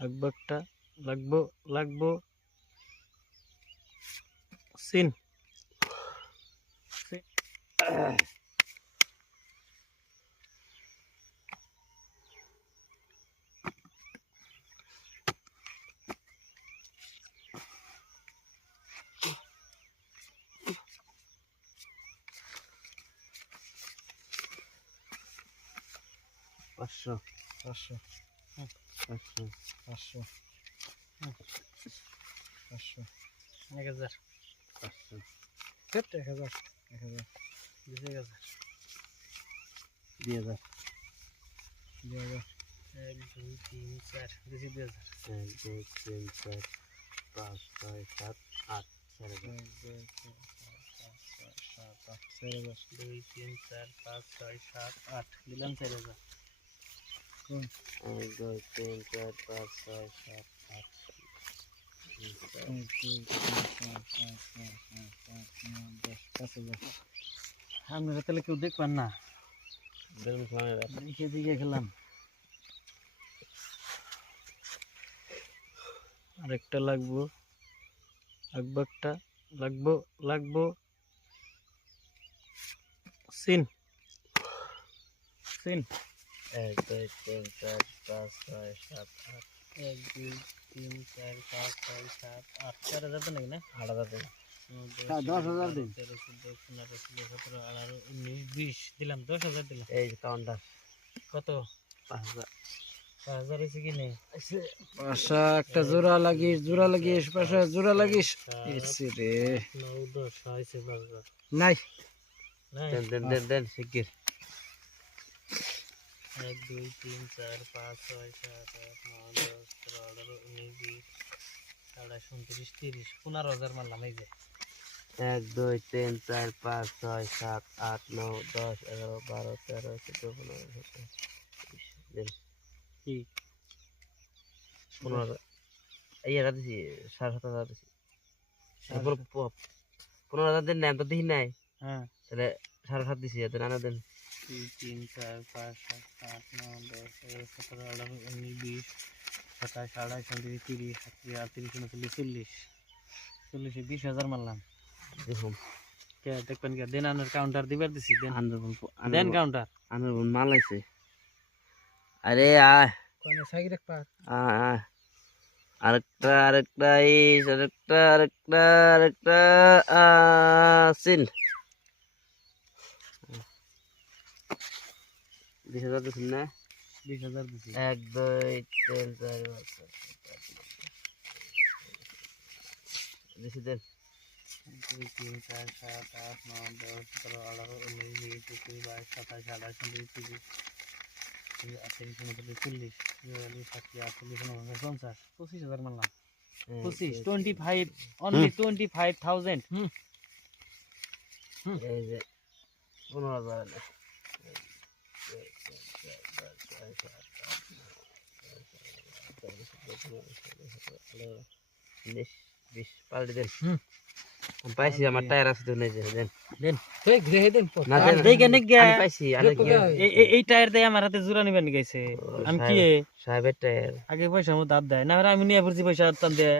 আগবাগটা লাগবো সিন পাঁচশো 500 পাঁচশো 500 500 1000 পাঁচশো 1000 2000 2000 2000 1 2 3 4 দিছি 2000 1 2 3 4 5 6 7 8 1 2 3 4 5 6 7 8 2 3 4 5 6 7 8 দিলাম 4000 কোন 1 2 3 4 5 6 7 8 1 2 3 4 5 6 7 8 9 10 5000 আমরা তাহলে কেউ দেখবেন না বেলুন খেলাম এবার দেখে দিকে খেলাম আরেকটা লাগবো আগবাগটা লাগবো সিন 1 2 3 4 5 6 7 8 1 2 3 4 5 6 7 8 4000 তো নাকি না 8000 10,000 দিন 13 14 15 16 17 18 19 20 দিলাম 10,000 দিলাম এই কাউন্টার কত 5000 5000 হয়েছে কি নেই পাশা একটা জোড়া লাগিস পাশা জোড়া লাগিস এসে রে 9 10 হয়েছে 5000 নাই নাই দেন শিগগির 1 2 3 4 5 6 7 8 9 10 11 12 19 20 29 30 15000 মারলাম এই যে 1 2 3 4 5 6 7 8 9 10 11 12 13 14 15 16 দেন কি 15 এই এটা দিছি 7,500 দিছি 15,000 দেন না তো দিই নাই হ্যাঁ তাহলে 7,500 দিছি এত না দেন 2 3 4 5 7 8 9 10 11 17 18 19 20 27 28 29 30 31 39 40 20,000 মারলাম দেখুন কে দেখবেন কে দেন আনার কাউন্টার দিবার দিছি দেন আনবন দেন কাউন্টার আনবন মাল আছে আরে আয় কোনে সাইড রাখবা আয় আরেকটা ইস আরেকটা সিন 20,000 দিছেন না 20,000 দিছি 1 2 3 4 5 দিছি দেন 2 3 4 7 8 9 10 17 18 19 20 21 22 27 28 29 30 25,000 মারলাম 25 only 25,000 এই যে 15,000 20 পাল্টে দেন পাইছি আমার টায়ার আছে তো নেই দেন দেন তুই গ্রহে দেন না দেন দেখে নে গিয়া আমি পাইছি আরে কি এই টায়ার দিয়ে আমার হাতে জোড়া নিবেন গেছে আমি কি সাহেবের টায়ার আগে পয়সা মতো দাঁত দেয় না আমি নিয়ে পড়ছি পয়সা দাম দেয়